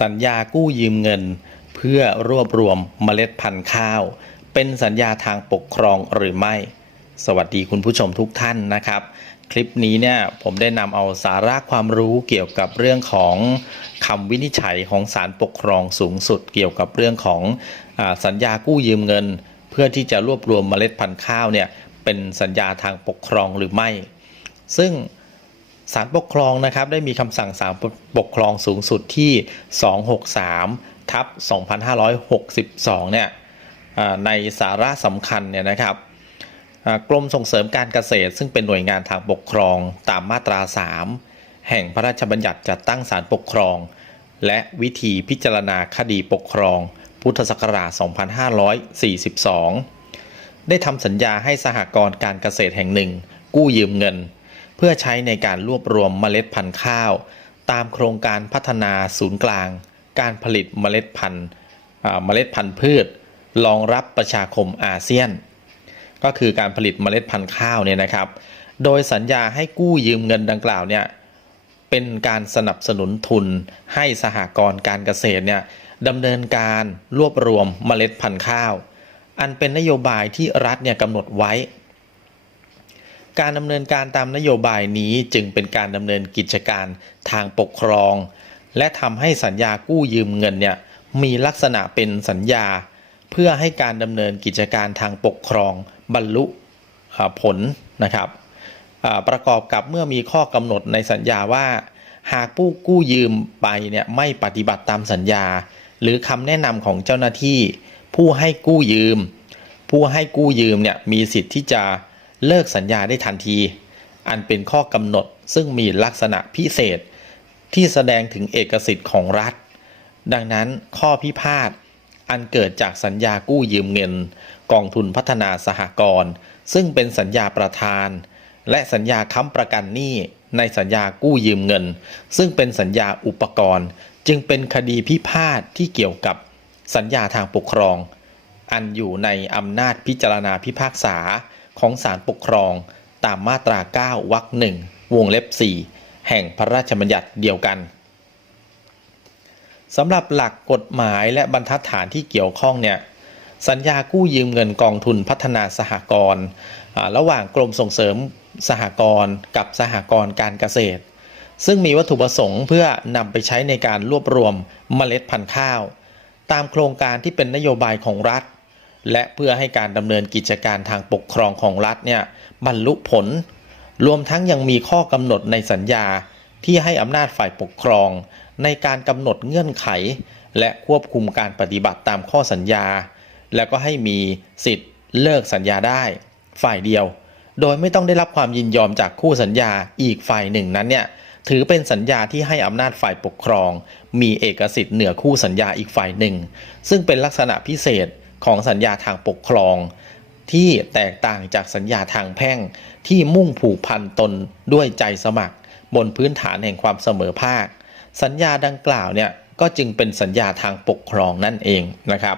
สัญญากู้ยืมเงิน เพื่อรวบรวมเมล็ดพันธุ์ข้าว เป็นสัญญาทางปกครองหรือไม่ สวัสดีคุณผู้ชมทุกท่านนะครับ คลิปนี้เนี่ยผมได้นำเอาสาระความรู้เกี่ยวกับเรื่องของคำวินิจฉัยของศาลปกครองสูงสุด เกี่ยวกับเรื่องของอสัญญากู้ยืมเงิน เพื่อที่จะรวบรวมเมล็ดพันธุ์ข้าวเนี่ยเป็นสัญญาทางปกครองหรือไม่ ซึ่ง ศาลปกครองนะครับได้มีคำสั่งศาลปกครองสูงสุดที่ 263 ทับ 2562 เนี่ยอ่าในสาระสำคัญเนี่ยนะครับกรมส่งเสริมการเกษตร ซึ่งเป็นหน่วยงานทางปกครองตามมาตรา 3 แห่งพระราชบัญญัติจัดตั้งศาลปกครอง และวิธีพิจารณาคดีปกครอง พุทธศักราช 2542 ได้ทำสัญญาให้สหกรณ์การเกษตรแห่งหนึ่ง กู้ยืมเงิน เพื่อใช้ในการรวบรวมเมล็ดพันธุ์ข้าว ตามโครงการพัฒนาศูนย์กลาง การผลิตเมล็ดพันธุ์เมล็ดพันธุ์พืชรองรับประชาคมอาเซียน ก็คือการผลิตเมล็ดพันธุ์ข้าวเนี่ยนะครับ โดยสัญญาให้กู้ยืมเงินดังกล่าวเนี่ยเป็นการสนับสนุนทุนให้สหกรณ์การเกษตรเนี่ยดำเนินการรวบรวมเมล็ดพันธุ์ข้าว อันเป็นนโยบายที่รัฐเนี่ยกำหนดไว้ การดำเนินการตามนโยบายนี้จึงเป็นการดำเนินกิจการทางปกครอง และทำให้สัญญากู้ยืมเงินเนี่ยมีลักษณะเป็นสัญญา เพื่อให้การดำเนินกิจการทางปกครองบรรลุผลนะครับประกอบกับเมื่อมีข้อกำหนดในสัญญาว่า หากผู้กู้ยืมไปเนี่ยไม่ปฏิบัติตามสัญญา หรือคำแนะนำของเจ้าหน้าที่ ผู้ให้กู้ยืม ผู้ให้กู้ยืมเนี่ยมีสิทธิ์ที่จะ เลิกสัญญาได้ทันที อันเป็นข้อกำหนดซึ่งมีลักษณะพิเศษ ที่แสดงถึงเอกสิทธิ์ของรัฐ ดังนั้นข้อพิพาทอันเกิดจากสัญญากู้ยืมเงิน กองทุนพัฒนาสหกรณ์ซึ่งเป็นสัญญาประธาน และสัญญาค้ำประกันหนี้ในสัญญากู้ยืมเงิน ซึ่งเป็นสัญญาอุปกรณ์ จึงเป็นคดีพิพาทที่เกี่ยวกับสัญญาทางปกครอง อันอยู่ในอำนาจพิจารณาพิพากษา ของศาลปกครอง ตามมาตรา 9 วรรคหนึ่งวงเล็บ 4 แห่งพระราชบัญญัติเดียวกันสำหรับหลักกฎหมายและบรรทัดฐานที่เกี่ยวข้องเนี่ยสัญญากู้ยืมเงินกองทุนพัฒนาสหกรณ์ระหว่างกรมส่งเสริมสหกรณ์กับสหกรณ์การเกษตร ซึ่งมีวัตถุประสงค์เพื่อนำไปใช้ในการรวบรวมเมล็ดพันธุ์ข้าว ตามโครงการที่เป็นนโยบายของรัฐ และเพื่อให้การดำเนินกิจการทางปกครองของรัฐเนี่ยบรรลุผล รวมทั้งยังมีข้อกำหนดในสัญญาที่ให้อำนาจฝ่ายปกครอง ในการกำหนดเงื่อนไข และควบคุมการปฏิบัติตามข้อสัญญา แล้วก็ให้มีสิทธิ์เลิกสัญญาได้ ฝ่ายเดียว โดยไม่ต้องได้รับความยินยอมจากคู่สัญญาอีกฝ่ายหนึ่งนั้นเนี่ยถือเป็นสัญญาที่ให้อำนาจฝ่ายปกครอง มีเอกสิทธิ์เหนือคู่สัญญาอีกฝ่ายหนึ่ง ซึ่งเป็นลักษณะพิเศษ ของสัญญาทางปกครอง ที่แตกต่างจากสัญญาทางแพ่งที่มุ่งผูกพันตนด้วยใจสมัคร บนพื้นฐานแห่งความเสมอภาค สัญญาดังกล่าวเนี่ยก็จึงเป็นสัญญาทางปกครองนั่นเองนะครับ